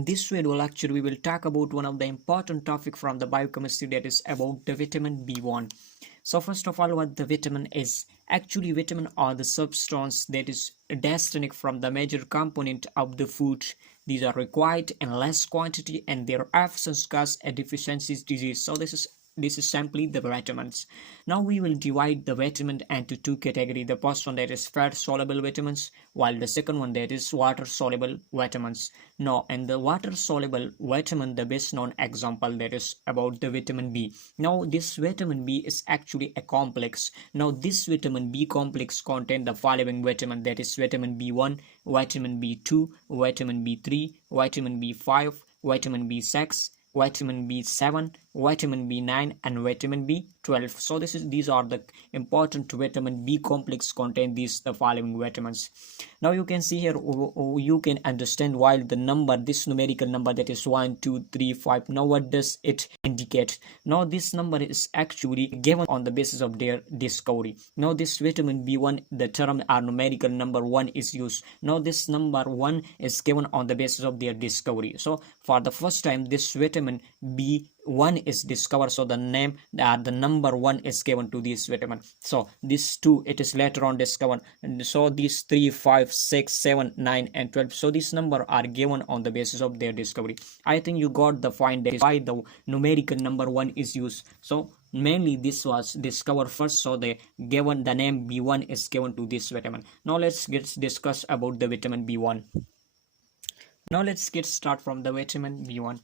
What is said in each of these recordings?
in this video lecture we will talk about one of the important topic from the biochemistry, that is about the vitamin B1. So first of all, what the vitamin is? Actually, vitamin are the substance that is distinct from the major component of the food. These are required in less quantity and their absence cause a deficiency disease. So this is simply the vitamins. Now we will divide the vitamin into two categories. The first one, that is fat soluble vitamins, while the second one, that is water soluble vitamins. Now, and the water soluble vitamin, the best known example, that is about the vitamin B. Now this vitamin B is actually a complex. Now this vitamin B complex contain the following vitamin, that is vitamin B1, vitamin B2, vitamin B3, vitamin B5, vitamin B6, vitamin B7, vitamin B9 and vitamin B12. So these are the important vitamin B complex contain these the following vitamins. Now you can see here, you can understand why the number, this numerical number, that is 1 2 3 5. Now what does it indicate? Now this number is actually given on the basis of their discovery. Now this vitamin B1, the term or numerical number 1 is used. Now this number 1 is given on the basis of their discovery. So for the first time this vitamin B1 is discovered, so the name, the number 1 is given to this vitamin. So this 2, it is later on discovered. And so these 3 5 6 7 9 and 12, so these number are given on the basis of their discovery. I think you got the point, that is why the numerical number 1 is used. So mainly this was discovered first, so the name B1 is given to this vitamin. Now let's discuss about the vitamin B1. Now let's get start from the vitamin B1.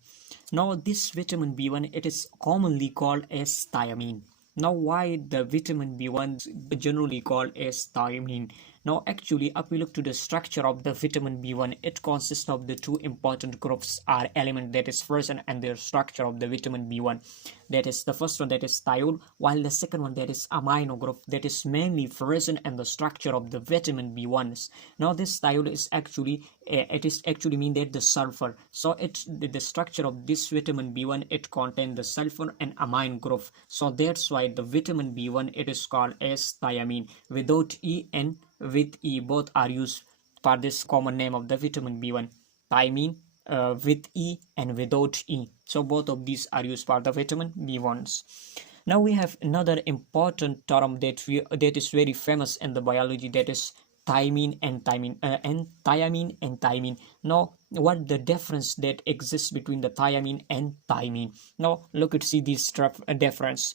Now this vitamin B1, it is commonly called as thiamine. Now why the vitamin B1 is generally called as thiamine? Now actually, if we look to the structure of the vitamin B1, it consists of the two important groups or element, that is fluorescent and their structure of the vitamin B1. That is the first one, that is thiol, while the second one, that is amino group, that is mainly fluorescent and the structure of the vitamin B1s. Now this thiol is actually mean that the sulfur. So the structure of this vitamin B1, it contains the sulfur and amine group. So that's why the vitamin B1, it is called as thiamine. Without E and with E, both are used for this common name of the vitamin B1. Thiamine with E and without E. So both of these are used for the vitamin B1s. Now we have another important term that is very famous in the biology, that is thiamine and thiamine. Now what the difference that exists between the thiamine and thymine? Now look at see this difference.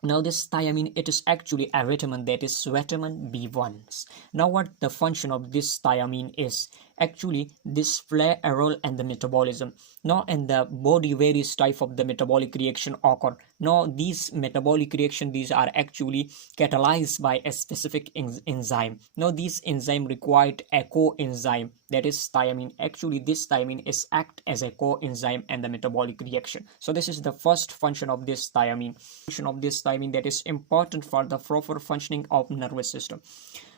Now this thiamine, it is actually a vitamin, that is vitamin B1. Now what the function of this thiamine is? Actually this play a role in the metabolism. Now in the body, various type of the metabolic reaction occur. Now these metabolic reaction, these are actually catalyzed by a specific enzyme. Now this enzyme required a coenzyme, that is thiamine. Actually this thiamine is act as a coenzyme in the metabolic reaction. So this is the first function of this thiamine. That is important for the proper functioning of nervous system.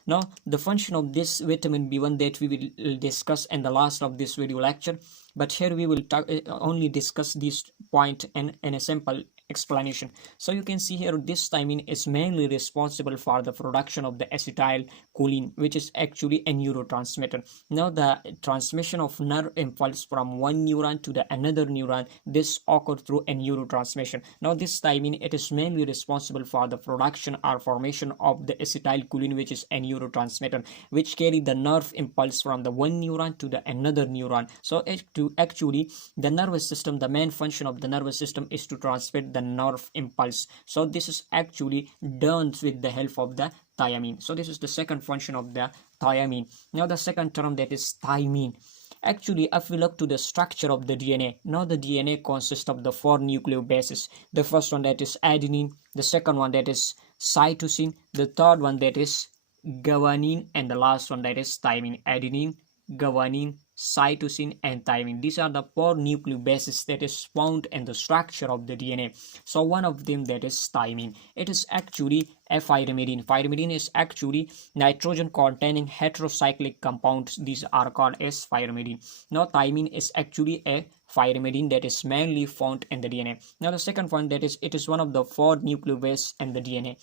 Now the function of this vitamin B1 that we will discuss in the last of this video lecture, but here we will only discuss this point in a simple explanation. So you can see here, this thiamine is mainly responsible for the production of the acetylcholine, which is actually a neurotransmitter. Now the transmission of nerve impulse from one neuron to the another neuron, this occurs through a neurotransmission. Now this thiamine, it is mainly responsible for the production or formation of the acetylcholine, which is a neurotransmitter, which carry the nerve impulse from the one neuron to the another neuron. So actually the nervous system, the main function of the nervous system is to transmit the nerve impulse. So this is actually done with the help of the thiamine. So this is the second function of the thiamine. Now the second term, that is thymine. Actually, if we look to the structure of the DNA, now the DNA consists of the 4 nucleobases. The first one, that is adenine, the second one, that is cytosine, the third one, that is guanine, and the last one, that is thymine. Adenine, guanine, cytosine and thymine. These are the 4 nucleobases that is found in the structure of the DNA. So one of them, that is thymine. It is actually a pyrimidine. Pyrimidine is actually nitrogen containing heterocyclic compounds. These are called as pyrimidine. Now thymine is actually a pyrimidine that is mainly found in the DNA. Now the second one, that is, it is one of the 4 nucleobases in the DNA.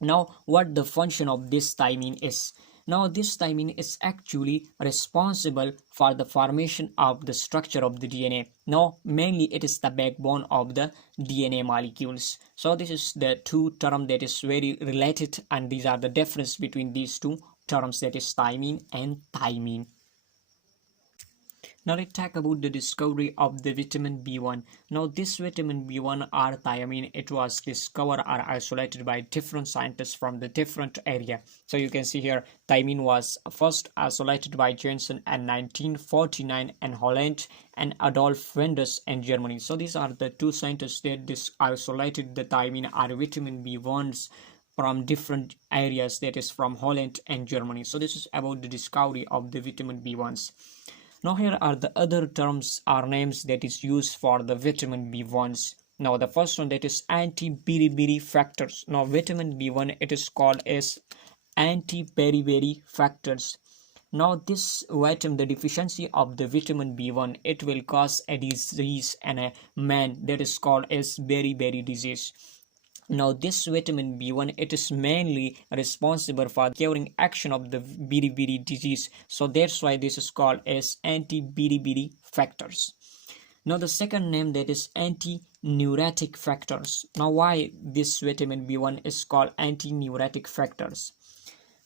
Now what the function of this thymine is? Now this thiamine is actually responsible for the formation of the structure of the DNA. Now mainly it is the backbone of the DNA molecules. So this is the two term that is very related, and these are the difference between these two terms, that is thiamine and thymine. Now let's talk about the discovery of the vitamin B1. Now this vitamin B1 or thiamine, it was discovered or isolated by different scientists from the different area. So you can see here thiamine was first isolated by Jensen in 1949 in Holland and Adolf Wenders in Germany. So these are the two scientists that isolated the thiamine or vitamin B1s from different areas, that is from Holland and Germany. So this is about the discovery of the vitamin B1s. Now here are the other terms or names that is used for the vitamin B1s. Now the first one, that is anti-beriberi factors. Now vitamin B1, it is called as anti-beriberi factors. Now this vitamin, the deficiency of the vitamin B1, it will cause a disease in a man that is called as beriberi disease. Now this vitamin B1, it is mainly responsible for curing action of the beriberi disease. So that's why this is called as anti-beriberi factors. Now the second name, that is anti-neurotic factors. Now why this vitamin B1 is called anti-neurotic factors?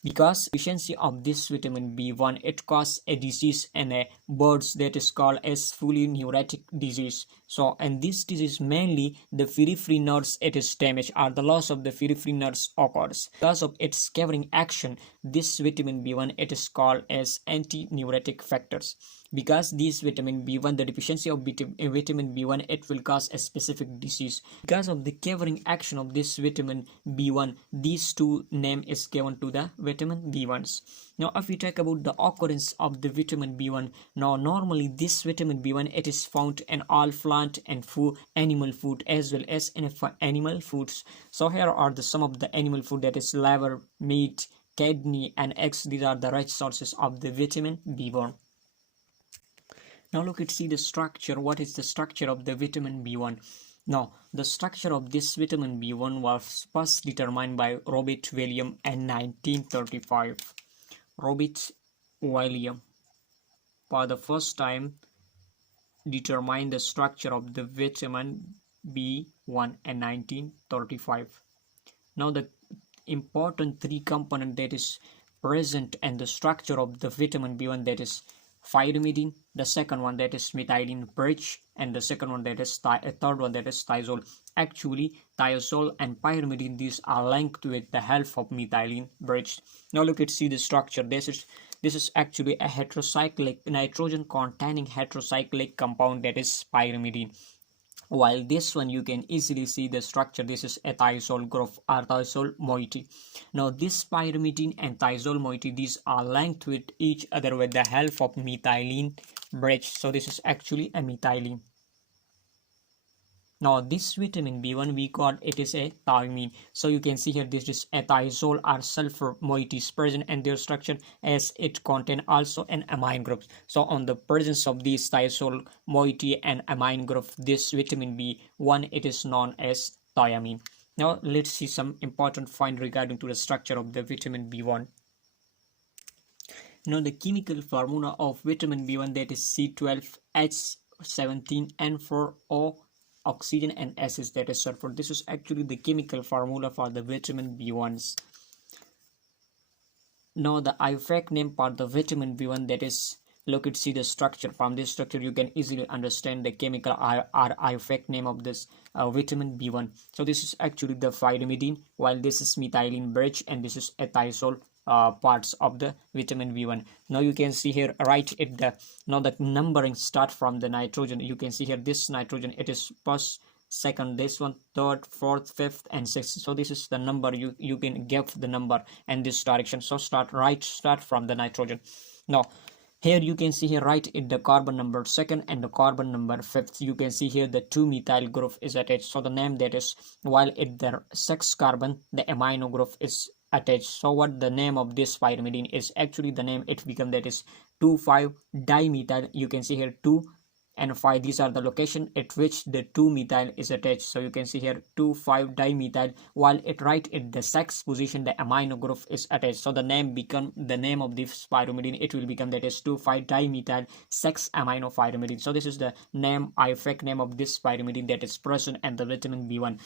Because deficiency of this vitamin B1, it causes a disease in a birds that is called as fully neurotic disease. So and this disease mainly the periphery nerves, it is damaged or the loss of the periphery nerves occurs. Because of its covering action, this vitamin B1, it is called as anti-neurotic factors. Because this vitamin B1, the deficiency of vitamin B1, it will cause a specific disease. Because of the covering action of this vitamin B1, these two name is given to the vitamin B1s. Now if we talk about the occurrence of the vitamin B1, now normally this vitamin B1, it is found in all plant and animal food as well as in animal foods. So here are the some of the animal food, that is liver, meat, kidney and eggs. These are the rich sources of the vitamin B1. Now look at see the structure. What is the structure of the vitamin B1? Now the structure of this vitamin B1 was first determined by Robert William in 1935. Robert William for the first time determined the structure of the vitamin B1 in 1935. Now the important three component that is present in the structure of the vitamin B1, that is pyrimidine, the second one that is methylene bridge, and the second one that is third one that is thiazole. Actually thiazole and pyrimidine, these are linked with the help of methylene bridge. Now look at see the structure. This is actually a heterocyclic nitrogen containing heterocyclic compound, that is pyrimidine. While this one you can easily see the structure, this is a thiazole group or thiazole moiety. Now this pyrimidine and thiazole moiety, these are linked with each other with the help of methylene bridge. So this is actually a methylene. Now this vitamin B1, we call it is a thiamine. So you can see here this is a thiazole or sulfur moieties present in their structure, as it contain also an amine group. So on the presence of these thiazole moiety and amine group, this vitamin B1, it is known as thiamine. Now let's see some important find regarding to the structure of the vitamin B1. Now the chemical formula of vitamin B1, that is C12H17N4O, oxygen and acid, that is sulfur. This is actually the chemical formula for the vitamin B1s. Now the IUPAC name for the vitamin B1, that is, look at see the structure. From this structure you can easily understand the chemical or IUPAC name of this vitamin B1. So this is actually the pyrimidine, while this is methylene bridge, and this is a thiazole parts of the vitamin B1. Now you can see here right at the now the numbering start from the nitrogen. You can see here this nitrogen, it is first, second, this one, third, fourth, fifth and sixth. So this is the number you can give the number in this direction. So start from the nitrogen. Now here you can see here right at the carbon number second and the carbon number fifth, you can see here the 2-methyl group is attached. So the name that is, while at the 6th carbon the amino group is attached. So what the name of this pyrimidine is, actually the name it become, that is 2,5-dimethyl. You can see here 2 and 5. These are the location at which the 2-methyl is attached. So you can see here 2,5-dimethyl, while it right at the 6th position the amino group is attached. So the name of this pyrimidine, it will become that is 2,5-dimethyl 6-amino-pyrimidine. So this is the name, effect name of this pyrimidine that is present and the vitamin B1.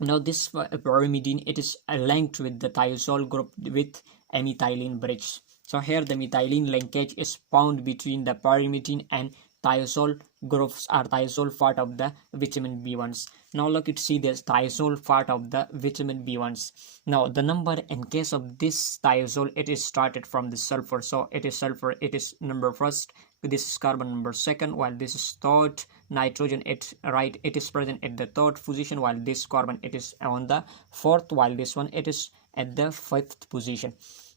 Now this pyrimidine, it is linked with the thiazole group with a methylene bridge. So here the methylene linkage is found between the pyrimidine and thiazole groups or thiazole part of the vitamin B1s. Now look at see this thiazole part of the vitamin B1s. Now the number in case of this thiazole, it is started from the sulfur. So it is sulfur, it is number first, this is carbon number second, while this is third. Nitrogen, it is present at the third position, while this carbon, it is on the fourth, while this one, it is at the 5th position.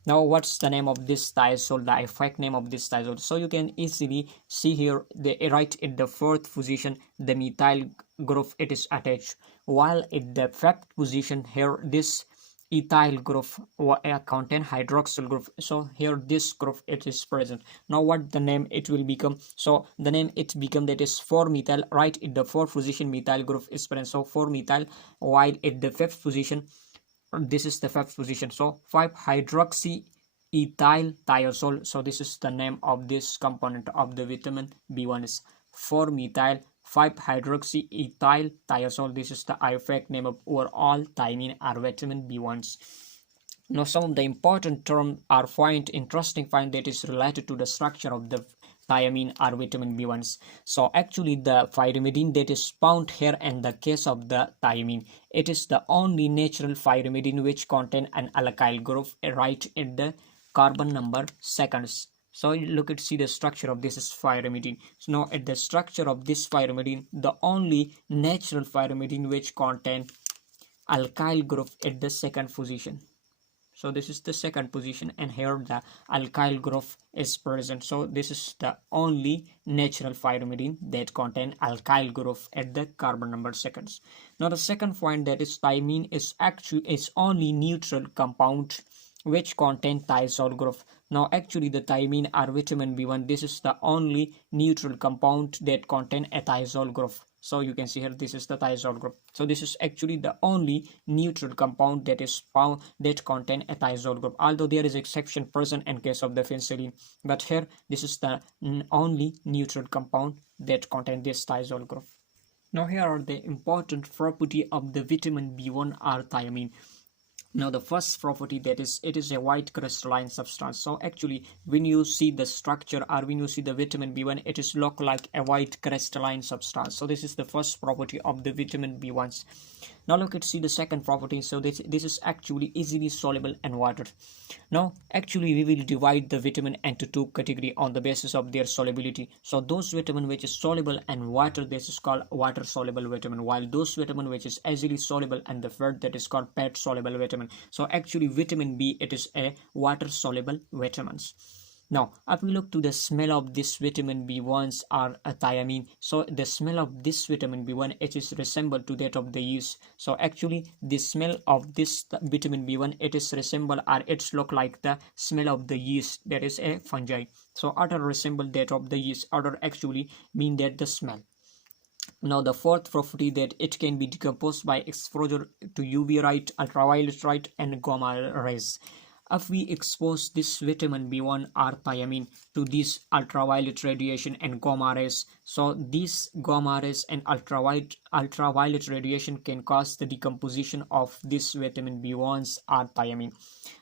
Now what's the name of this thiazole, the effect name of this thiazole? So you can easily see here the right at the 4th position the methyl group, it is attached, while at the 5th position here this ethyl group contain hydroxyl group. So here this group, it is present. Now what the name it will become? So the name it become that is 4-methyl, right at the 4th position methyl group is present. So 4-methyl, while at the 5th position, this is the 5th position, so 5-hydroxy ethyl thiazole. So this is the name of this component of the vitamin B1 is 4-methyl 5-hydroxy ethyl thiazole. This is the effect name of overall thiamine or vitamin B1s. Now some of the important terms are interesting find that is related to the structure of the thiamine or vitamin B1s. So actually the pyrimidine that is found here in the case of the thiamine, it is the only natural pyrimidine which contain an alkyl group right in the carbon number seconds. So look at see the structure of this is pyrimidine. So now at the structure of this pyrimidine, the only natural pyrimidine which contain alkyl group at the 2nd position. So this is the 2nd position, and here the alkyl group is present. So this is the only natural pyrimidine that contain alkyl group at the carbon number seconds. Now the second point, that is thiamine is only neutral compound which contain thiazole group. Now actually the thiamine or vitamin B1, this is the only neutral compound that contain a thiazole group. So you can see here this is the thiazole group. So this is actually the only neutral compound that is found that contain a thiazole group, although there is exception present in case of the penicillin, but here this is the only neutral compound that contain this thiazole group. Now here are the important property of the vitamin B1 or thiamine. Now the first property, that is it is a white crystalline substance. So actually when you see the structure or when you see the vitamin B1, it is look like a white crystalline substance. So this is the first property of the vitamin B1s. Now look at see the second property. So this is actually easily soluble in water. Now actually we will divide the vitamin into 2 categories on the basis of their solubility. So those vitamin which is soluble in water, this is called water soluble vitamin, while those vitamin which is easily soluble in the fat, that is called fat soluble vitamin. So actually vitamin B, it is a water soluble vitamins. Now if we look to the smell of this vitamin B1s or a thiamine, so the smell of this vitamin B1, it is resemble to that of the yeast. So actually the smell of this vitamin B1, it is resemble or it's look like the smell of the yeast, that is a fungi. So other resemble that of the yeast, other actually mean that the smell. Now the fourth property, that it can be decomposed by exposure to UV light, ultraviolet light and gamma rays. If we expose this vitamin B1 or thiamine to this ultraviolet radiation and gamma rays, so these gamma rays and ultraviolet radiation can cause the decomposition of this vitamin B1s or thiamine.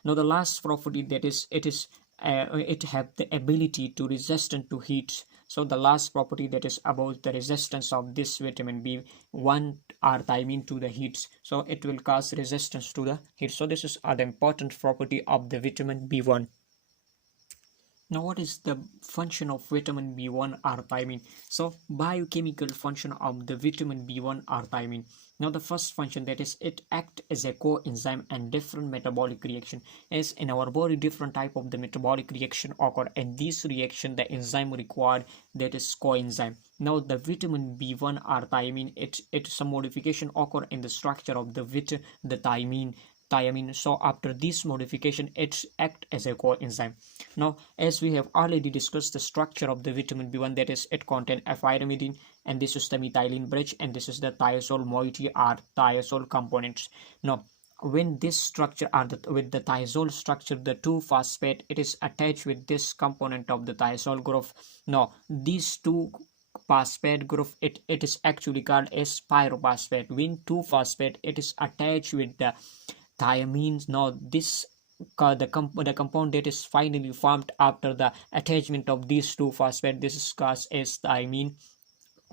Now the last property, that is it have the ability to resistant to heat. So the last property, that is about the resistance of this vitamin B1 or thiamine to the heat. So it will cause resistance to the heat. So this is the important property of the vitamin B1. Now what is the function of vitamin B1 or thiamine? So biochemical function of the vitamin B1 or thiamine. Now the first function, that is it act as a coenzyme and different metabolic reaction. As in our body, different type of the metabolic reaction occur, and this reaction the enzyme required, that is coenzyme. Now the vitamin B1 or thiamine, it some modification occur in the structure of the thiamine thiamine. So after this modification, it acts as a coenzyme. Now, as we have already discussed the structure of the vitamin B1, that is, it contains pyrimidine, and this is the methylene bridge, and this is the thiazole moiety or thiazole components. Now, when this structure are with the thiazole structure, the 2-phosphate, it is attached with this component of the thiazole group. Now, these 2-phosphate group, it is actually called as pyrophosphate. When 2-phosphate, it is attached with the thiamine. Now, this the compound that is finally formed after the attachment of these 2-phosphate, this is called as thiamine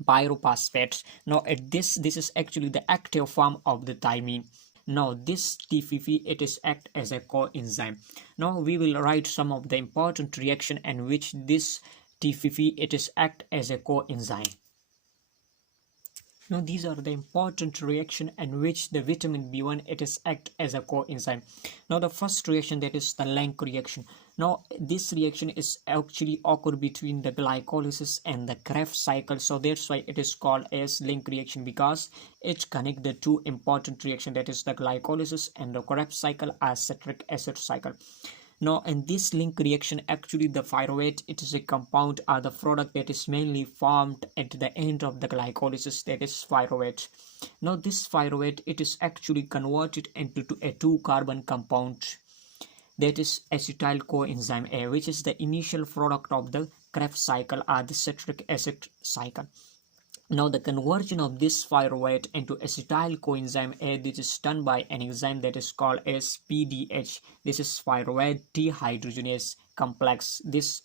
pyrophosphates. Now, at this is actually the active form of the thiamine. Now, this TFP, it is act as a coenzyme. Now, we will write some of the important reaction in which this TFP, it is act as a coenzyme. Now, these are the important reaction in which the vitamin B1, it is act as a coenzyme. Now, the first reaction, that is the Lenk reaction. Now, this reaction is actually occur between the glycolysis and the Krebs cycle. So that's why it is called as Lenk reaction, because it connect the two important reaction, that is the glycolysis and the Krebs cycle as citric acid cycle. Now, in this Lenk reaction, actually the pyruvate, it is a compound or the product that is mainly formed at the end of the glycolysis, that is pyruvate. Now, this pyruvate, it is actually converted into a 2-carbon compound, that is acetyl coenzyme A, which is the initial product of the Krebs cycle or the citric acid cycle. Now, the conversion of this pyruvate into acetyl coenzyme A, this is done by an enzyme that is called as PDH. This is pyruvate dehydrogenase complex. This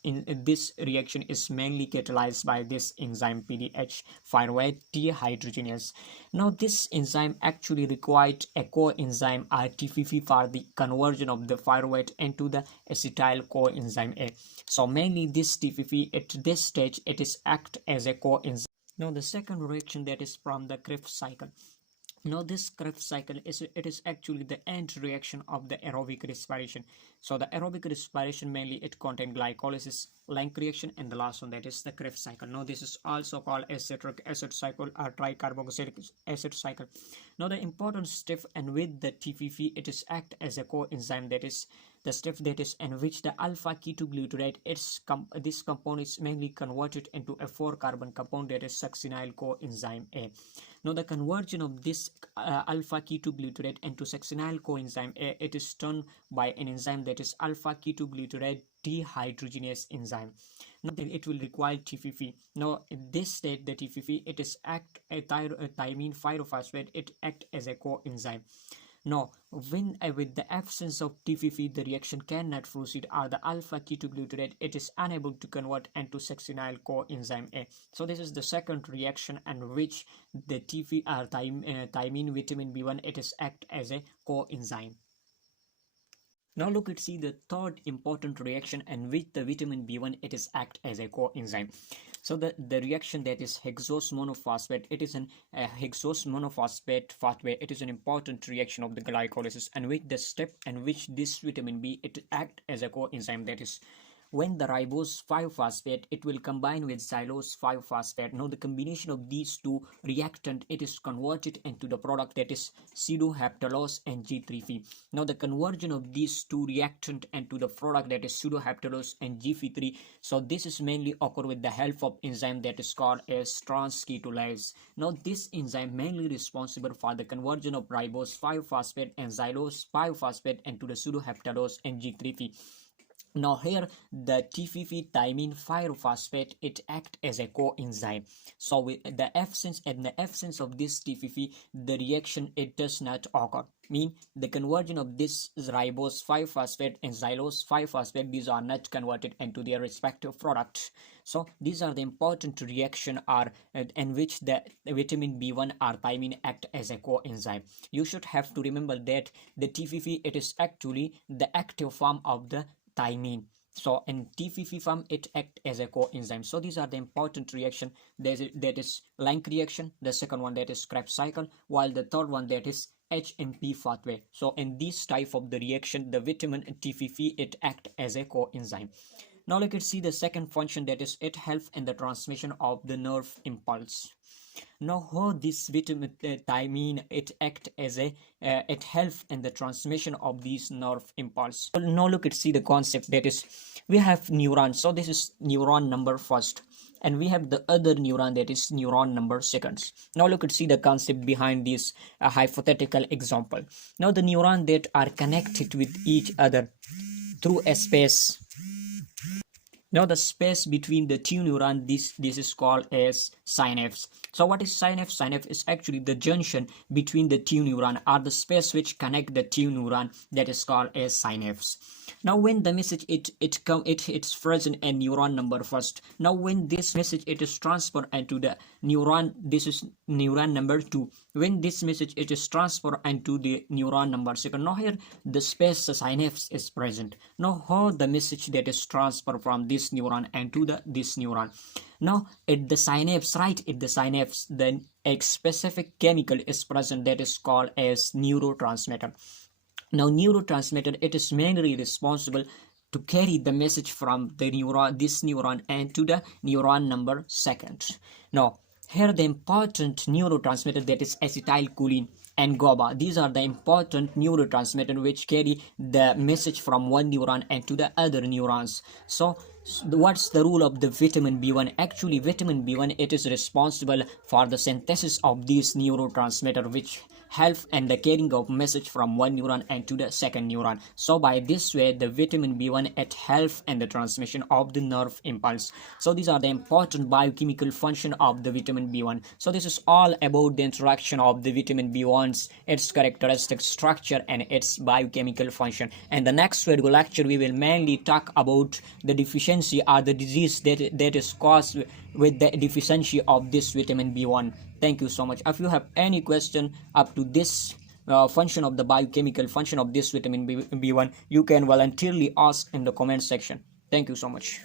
reaction is mainly catalyzed by this enzyme PDH, pyruvate dehydrogenase. Now, this enzyme actually required a coenzyme TFP for the conversion of the pyruvate into the acetyl coenzyme A. So mainly this TFP at this stage, it is act as a coenzyme. Now, the second reaction, that is from the Krebs cycle. Now, this Krebs cycle is actually the end reaction of the aerobic respiration. So the aerobic respiration, mainly it contains glycolysis, Lenk reaction, and the last one, that is the Krebs cycle. Now, this is also called as citric acid cycle or tricarboxylic acid cycle. Now, the important step, and with the TFP, it is act as a coenzyme, that is the step that is in which the alpha ketoglutarate, this compound is mainly converted into a 4-carbon compound, that is succinyl coenzyme A. Now, the conversion of this alpha ketoglutarate into succinyl coenzyme A, it is done by an enzyme that is alpha ketoglutarate dehydrogenase enzyme. Now, it will require TFP. Now, in this state, the TFP, it is act a thiamine pyrophosphate, it act as a coenzyme. Now, when with the absence of TFP, the reaction cannot proceed, or the alpha ketoglutarate, it is unable to convert into succinyl coenzyme A. So this is the second reaction in which the TFP or thiamine vitamin B1, it is act as a coenzyme. Now look at see the third important reaction in which the vitamin B1, it is act as a coenzyme. So the reaction, that is hexose monophosphate, it is an hexose monophosphate pathway. It is an important reaction of the glycolysis, and with the step in which this vitamin B, it act as a coenzyme, that is when the ribose 5-phosphate, it will combine with xylose 5-phosphate. Now, the combination of these two reactant, it is converted into the product that is pseudoheptalose and G3P. Now, the conversion of these two reactant into the product that is pseudoheptalose and G3. So, this is mainly occur with the help of enzyme that is called as transketolase. Now, this enzyme mainly responsible for the conversion of ribose 5-phosphate and xylose 5-phosphate into the pseudoheptalose and G3P. Now here the TFP thiamine pyrophosphate, it act as a coenzyme. So with the absence of this TFP, the reaction it does not occur. Mean the conversion of this ribose 5-phosphate and xylose 5-phosphate, these are not converted into their respective products. So these are the important reaction are in which the vitamin B1 or thiamine act as a coenzyme. You should have to remember that the TFP, it is actually the active form of the thiamine. So in TFP form, it act as a coenzyme. So these are the important reaction. That is Lenk reaction. The second one, that is Krebs cycle, while the third one, that is HMP pathway. So in this type of the reaction, the vitamin TFP, it act as a coenzyme. Now let's see the second function, that is it helps in the transmission of the nerve impulse. Now, how this vitamin thiamine it act as a it helps in the transmission of these nerve impulse. Now look at see the concept, that is we have neuron. So this is neuron number first, and we have the other neuron, that is neuron number seconds. Now look at see the concept behind this hypothetical example. Now the neuron that are connected with each other through a space. Now the space between the two neurons, this is called as synapse. So what is synapse? Synapse is actually the junction between the two neurons, or the space which connect the two neurons, that is called as synapse. Now when the message it's present in neuron number first. Now when this message it is transferred into the neuron, this is neuron number 2. When this message it is transferred into the neuron number second. Now here the space the synapse is present. Now how the message that is transferred from this neuron into this neuron. Now at the synapse, right at the synapse, then a specific chemical is present that is called as neurotransmitter. Now neurotransmitter it is mainly responsible to carry the message from the neuron, this neuron, and to the neuron number second. Now here the important neurotransmitter, that is acetylcholine and GABA. These are the important neurotransmitter which carry the message from one neuron and to the other neurons. So what's the role of the vitamin B1? Actually vitamin B1 it is responsible for the synthesis of these neurotransmitter which help in the carrying of message from one neuron and to the second neuron. So by this way the vitamin B1 it helps in the transmission of the nerve impulse. So these are the important biochemical function of the vitamin B1. So this is all about the interaction of the vitamin B1's, its characteristic structure and its biochemical function. And the next video lecture we will mainly talk about the deficiency or the disease that is caused with the deficiency of this vitamin B1. Thank you so much. If you have any question up to this function of the biochemical function of this vitamin B1, you can voluntarily ask in the comment section. Thank you so much.